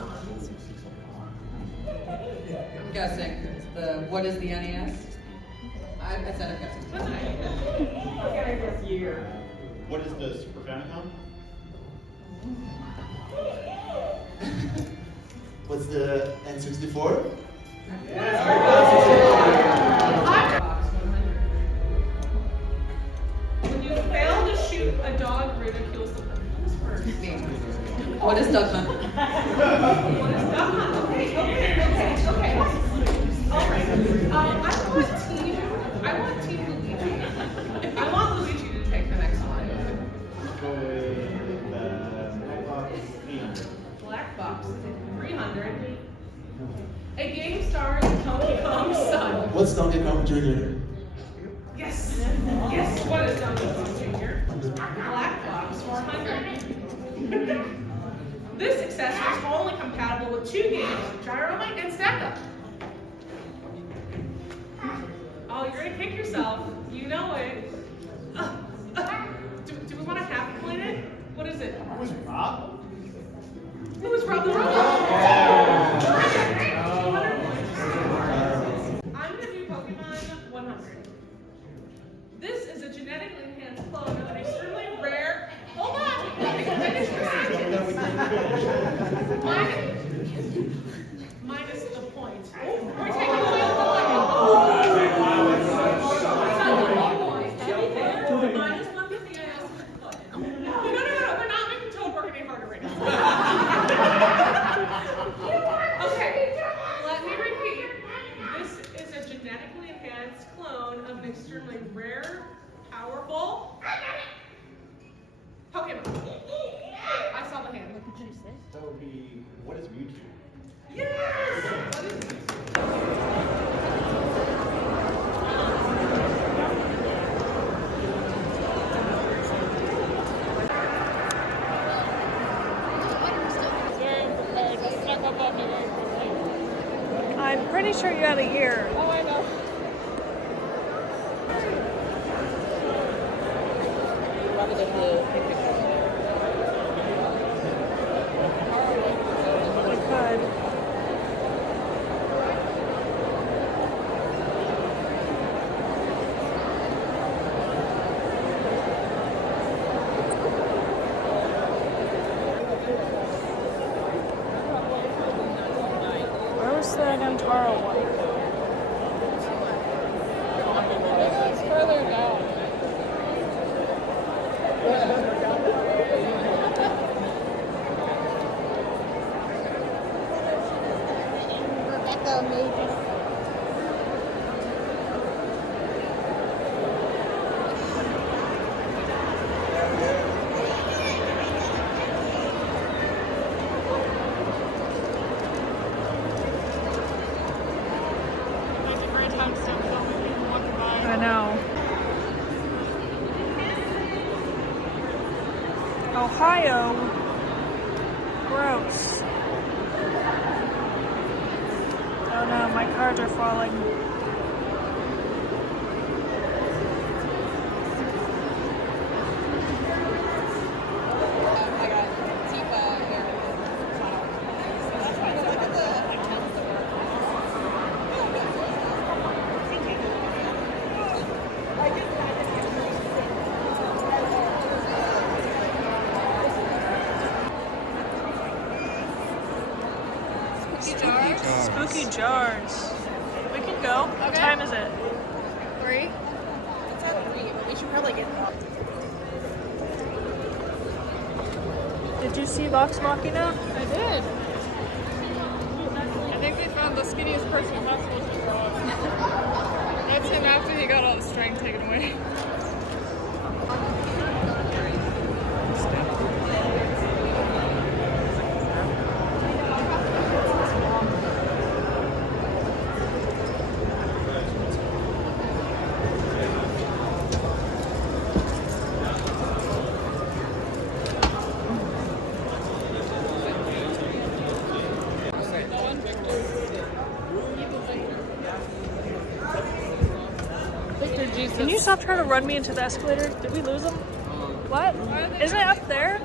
Sons. I'm guessing what is the NES? I said I'm guessing. What's an idea? Okay, this year. What is the Super Famicom? What's the N64? When you fail to shoot a dog, ridicules the purpose. Me. What is Duck Hunt? What is Duck Hunt? Okay. All right. I want Team Luigi. I want Luigi to take the next one. Go with Black Box 800. Black Box, 300. A game stars Donkey Kong's son. What's Donkey Kong Jr.? Yes. Yes. What is Donkey Kong Jr.? Black Box 400. This accessory is only compatible with 2 games, Gyromite and Stack Up. Oh, you're gonna kick yourself. You know it. Do we want to calculate it? What is it? Who's Rob? Who is Rob the Robot? 200 points. I'm gonna do Pokemon 100. This is a genetically enhanced clone of an extremely rare. Hold on. Let me finish the sentence. Minus the point. We're taking away the point. Minus 150. I also put. No. We're not making Toad work any harder right now. Okay. Let me repeat. This is a genetically enhanced clone of an extremely rare, powerful Pokemon. I saw the hand. What did you say? That would be, what is Mewtwo? Yes! What is it? I'm pretty sure you had a year. Oh, I know. We could. Where was the Nantaro one? It's further down. Rebecca Major. I know. Ohio. Gross. Oh no, my cards are falling. Spooky jars. We can go. What time is it? 3? It's at 3, but we should probably get up. Did you see Vox Machina? I did. I think they found the skinniest person possible to draw. That's him after he got all the strength taken away. Can you stop trying to run me into the escalator? Did we lose him? What? Isn't it up there?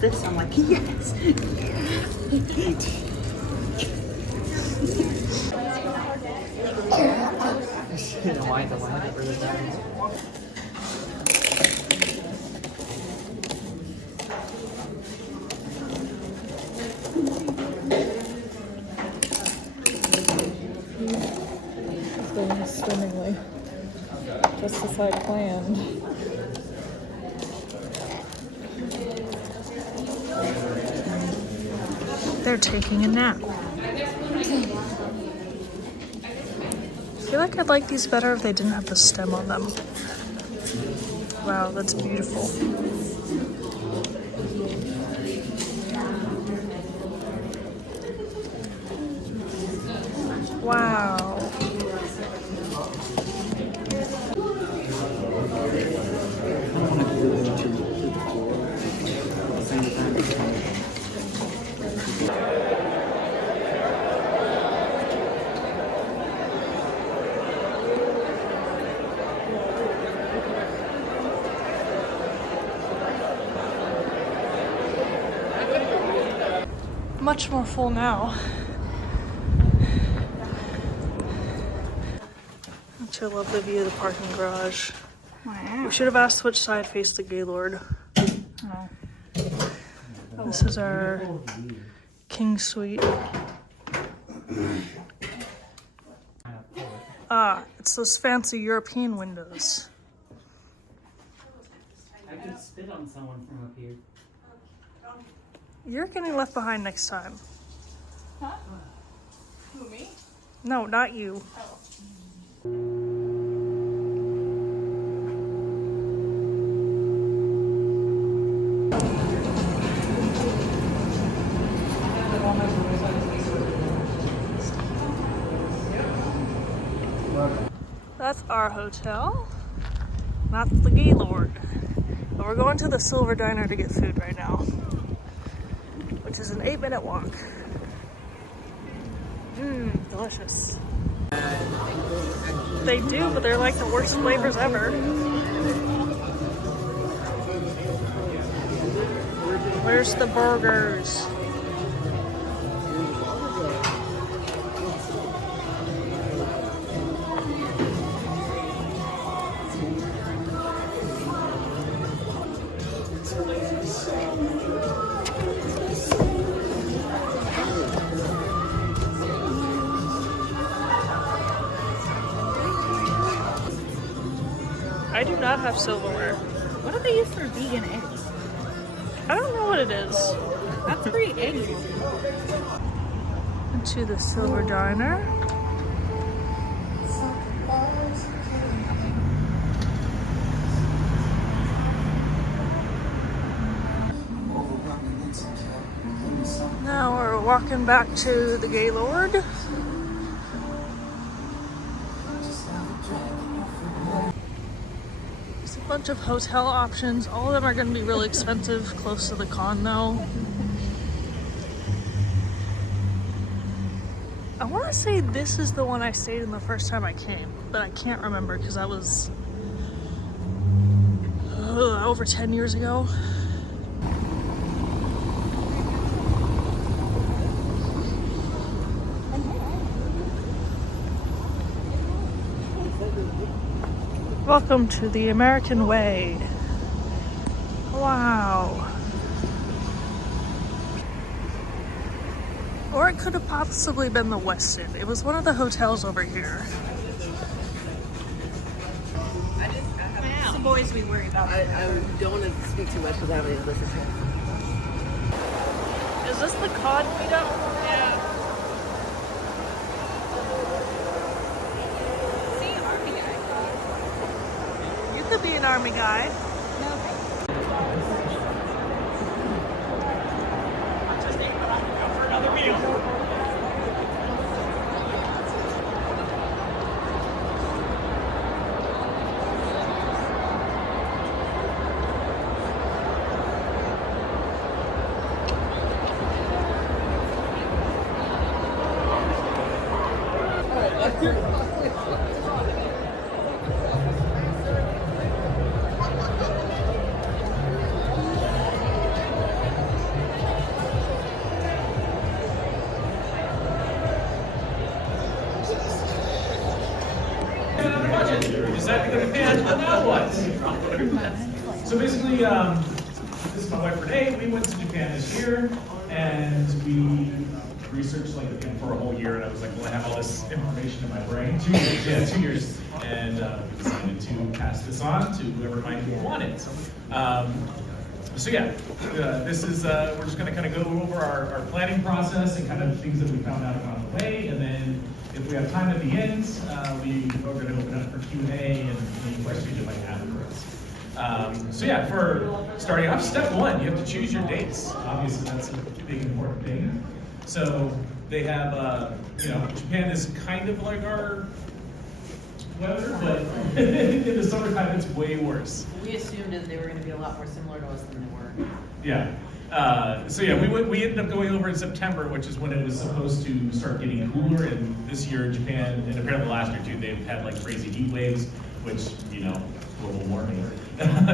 does this. I'm like, yes. Going swimmingly. Just as I planned. They're taking a nap. I feel like I'd like these better if they didn't have the stem on them. Wow, that's beautiful. Wow. Much more full now. Don't you love the view of the parking garage? Wow. We should have asked which side faced the Gaylord. Oh. This is our King Suite. Ah, it's those fancy European windows. I could spit on someone from up here. You're getting left behind next time. Huh? Who, me? No, not you. That's our hotel, not the Gaylord. But we're going to the Silver Diner to get food right now, which is an 8-minute walk. Delicious. They do, but they're like the worst flavors ever. Where's the burgers? I do not have silverware. What do they use for vegan eggs? I don't know what it is. That's pretty eggy. Into the Silver Diner. Now we're walking back to the Gaylord. There's a bunch of hotel options. All of them are going to be really expensive, close to the con though. I want to say this is the one I stayed in the first time I came, but I can't remember because that was over 10 years ago. Welcome to the American Way. Wow. Or it could have possibly been the Westin. It was one of the hotels over here. It's the boys we worry about. I don't want to speak too much because I haven't listened to it. Is this the COD meetup? Yeah. You could be an army guy. So basically, this is my wife Renee. We went to Japan this year, and we researched like for a whole year. And I was like, well, I have all this information in my brain. 2 years, yeah, 2 years, and we decided to pass this on to whoever might want it. So yeah, this is we're just going to kind of go over our planning process and kind of things that we found out along the way, and then if we have time at the end, we're going to open up for Q&A and any questions you might have for us. So yeah, for starting off, step one, you have to choose your dates. Obviously, that's a big important thing. So they have, you know, Japan is kind of like our weather, but in the summertime it's way worse. We assumed that they were going to be a lot more similar to us than they were. Yeah. So yeah, we ended up going over in September, which is when it was supposed to start getting cooler. And this year, Japan, and apparently last year too, they've had like crazy heat waves, which, you know, global warming.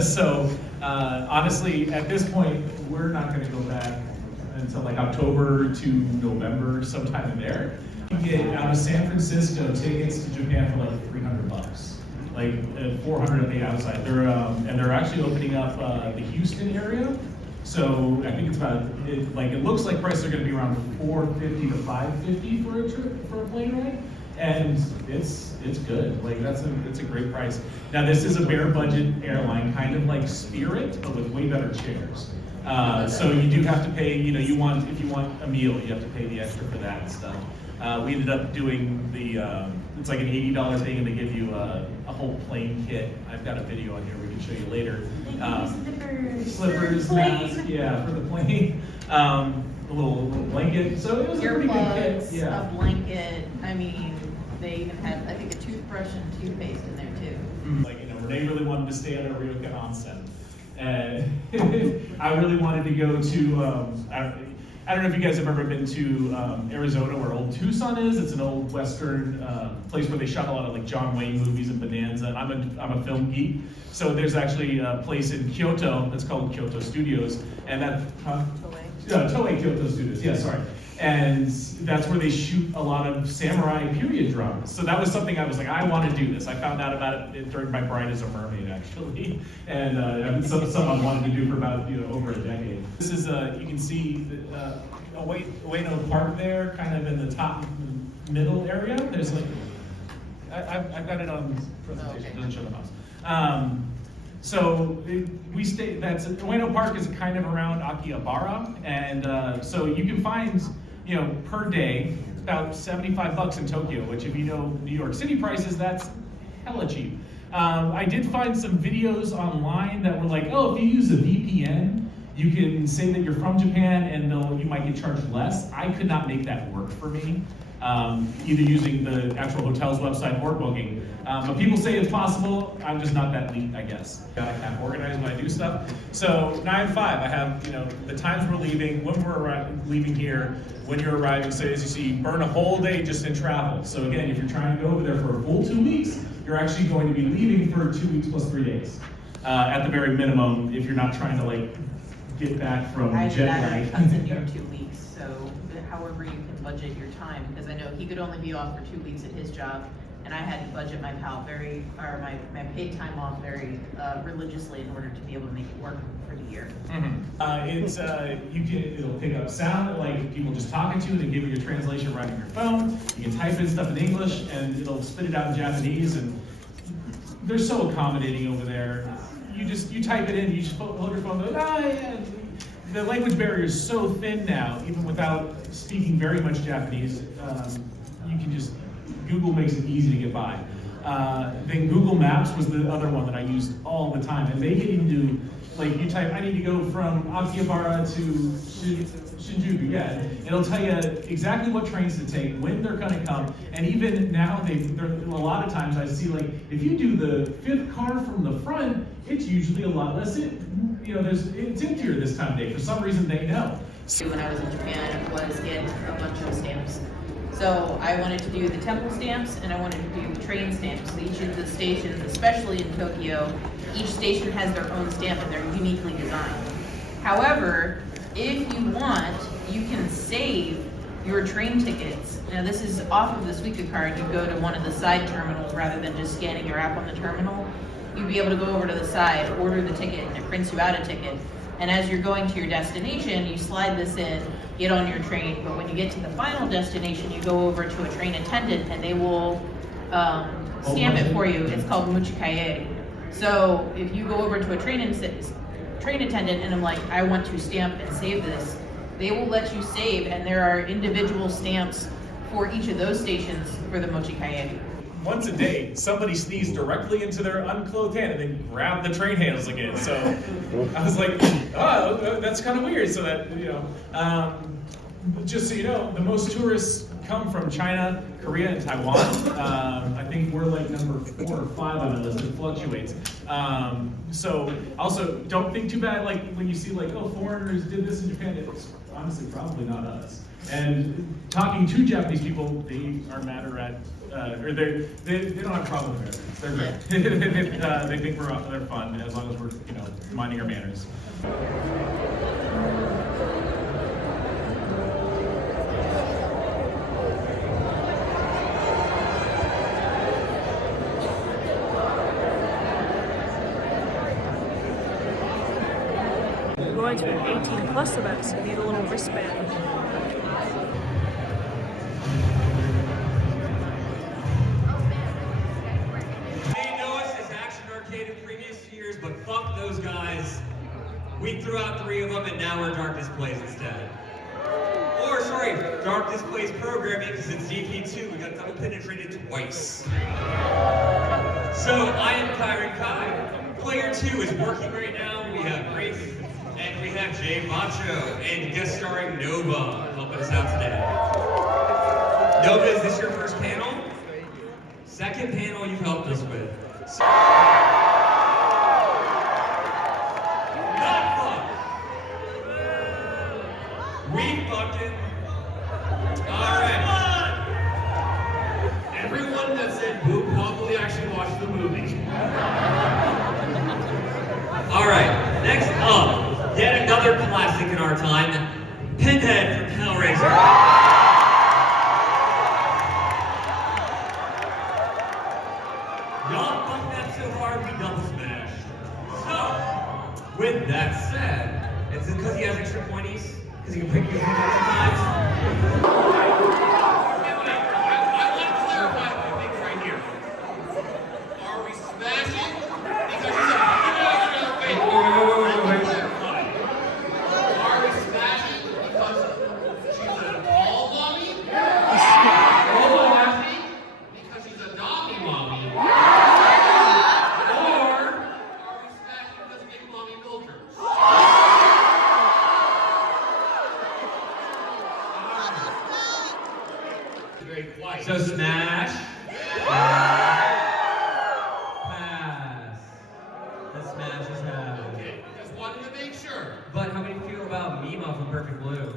So honestly, at this point, we're not going to go back until like October to November, sometime in there. You get out of San Francisco tickets to Japan for like $300, like 400 at the outside. They're actually opening up the Houston area. So I think it's about it looks like prices are going to be around $450 to $550 for a trip for a plane ride, and it's good. Like it's a great price. Now this is a bare budget airline, kind of like Spirit, but with way better chairs. So you do have to pay. You know, if you want a meal, you have to pay the extra for that and stuff. We ended up doing the it's like an $80 thing, and they give you a whole plane kit. I've got a video on here we can show you later. Slippers, mask, yeah, for the plane. A little blanket. So it was a pretty good kit. Yeah. A blanket. I mean, they even had, I think, a toothbrush and toothpaste in there too. Like, you know, Renee really wanted to stay at a ryokan onsen, and I really wanted to go to. I don't know if you guys have ever been to Arizona, where Old Tucson is. It's an old Western place where they shot a lot of like John Wayne movies and Bonanza. And I'm a film geek, so there's actually a place in Kyoto that's called Kyoto Studios, and that Toei Kyoto Studios. Yeah, sorry. And that's where they shoot a lot of samurai period dramas. So that was something I was like, I want to do this. I found out about it during my Bride as a Mermaid, actually, and something I wanted to do for about over a decade. This is you can see Ueno Park there, kind of in the top middle area. There's like I've got it on presentation. It doesn't show the house. So we stay. That's Ueno Park is kind of around Akihabara, and so you can find, per day about $75 in Tokyo, which if you know New York City prices, that's hella cheap. I did find some videos online that were like, oh, if you use a VPN, you can say that you're from Japan and you might get charged less. I could not make that work for me, either using the actual hotel's website or booking. But people say it's possible. I'm just not that neat, I guess. I kind of organize when I do stuff. So 9-5, I have the times we're leaving, when we're leaving here, when you're arriving. So as you see, burn a whole day just in travel. So again, if you're trying to go over there for a full 2 weeks, you're actually going to be leaving for 2 weeks plus 3 days. At the very minimum, if you're not trying to get back from jet lag. I in here 2 weeks, so however you can budget your time, because I know he could only be off for 2 weeks at his job, and I had to budget my my paid time off very religiously in order to be able to make it work for the year. Mm-hmm. It'll pick up sound, like people just talking to you, and give you your translation right on your phone. You can type in stuff in English, and it'll spit it out in Japanese, and they're so accommodating over there. You type it in, you just hold your phone, yeah. The language barrier is so thin now, even without speaking very much Japanese, you can just, Google makes it easy to get by. Then Google Maps was the other one that I used all the time, and they can even do, you type, I need to go from Akihabara to Shinjuku, yeah. It'll tell you exactly what trains to take, when they're gonna come, and even now, a lot of times I see, if you do the 5th car from the front, it's usually a lot less, it's emptier this time of day. For some reason, they know. When I was in Japan, was get a bunch of stamps. So I wanted to do the temple stamps, and I wanted to do the train stamps. So each of the stations, especially in Tokyo, each station has their own stamp, and they're uniquely designed. However, if you want, you can save your train tickets. Now this is off of the Suica card. You go to one of the side terminals rather than just scanning your app on the terminal. you'd be able to go over to the side, order the ticket, and it prints you out a ticket. And as you're going to your destination, you slide this in, get on your train. But when you get to the final destination, you go over to a train attendant, and they will stamp it for you. It's called muchikaye. So if you go over to a train attendant and I'm like, I want to stamp and save this, they will let you save, and there are individual stamps for each of those stations for the mochikaye. Once a day, somebody sneezed directly into their unclothed hand and then grabbed the train handles again. So I was like, oh, that's kind of weird. So that, just so you know, the most tourists come from China, Korea, and Taiwan. I think we're like number 4 or 5 on the list. It fluctuates. So also, don't think too bad like when you see like, oh, foreigners did this in Japan. It's honestly probably not us. And talking to Japanese people, they are madder at, or they don't have a problem with Americans. They're great. They think they're fun as long as we're minding our manners. We're going to an 18+ event, so we need a little wristband. But fuck those guys. We threw out 3 of them and now we're Dark Displays instead. Or, sorry, Dark Displays programming because it's DP2. We got double penetrated twice. So, I am Kyron Kai. Player 2 is working right now. We have Grace and we have Jay Macho and guest starring Nova helping us out today. Nova, is this your first panel? Second panel you've helped us with. We fucking... Alright. Everyone that said boo probably actually watched the movie. Alright, next up, yet another classic in our time, Pinhead from Hellraiser. Y'all fucked that so hard we double smashed. So, with that said, it's because he has extra pointies. Because he can pick you up sometimes. I want to clarify a few things right here. Are we smashing? Because wait. Are we smashing because she's a doll mommy? Or smashing because she's a doggy mommy? Or are we smashing because big mommy milked her? So smash. Pass. The smash is happening. Okay, just wanted to make sure. But how many feel about Mima from Perfect Blue?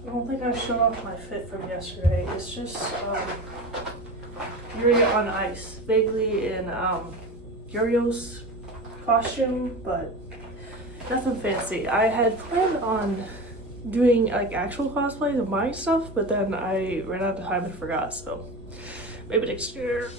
I don't think I showed off my fit from yesterday. It's just Yuri on ice, vaguely in Yurio's costume, but nothing fancy. I had planned on doing like actual cosplays of my stuff, but then I ran out of time and forgot, so maybe next year.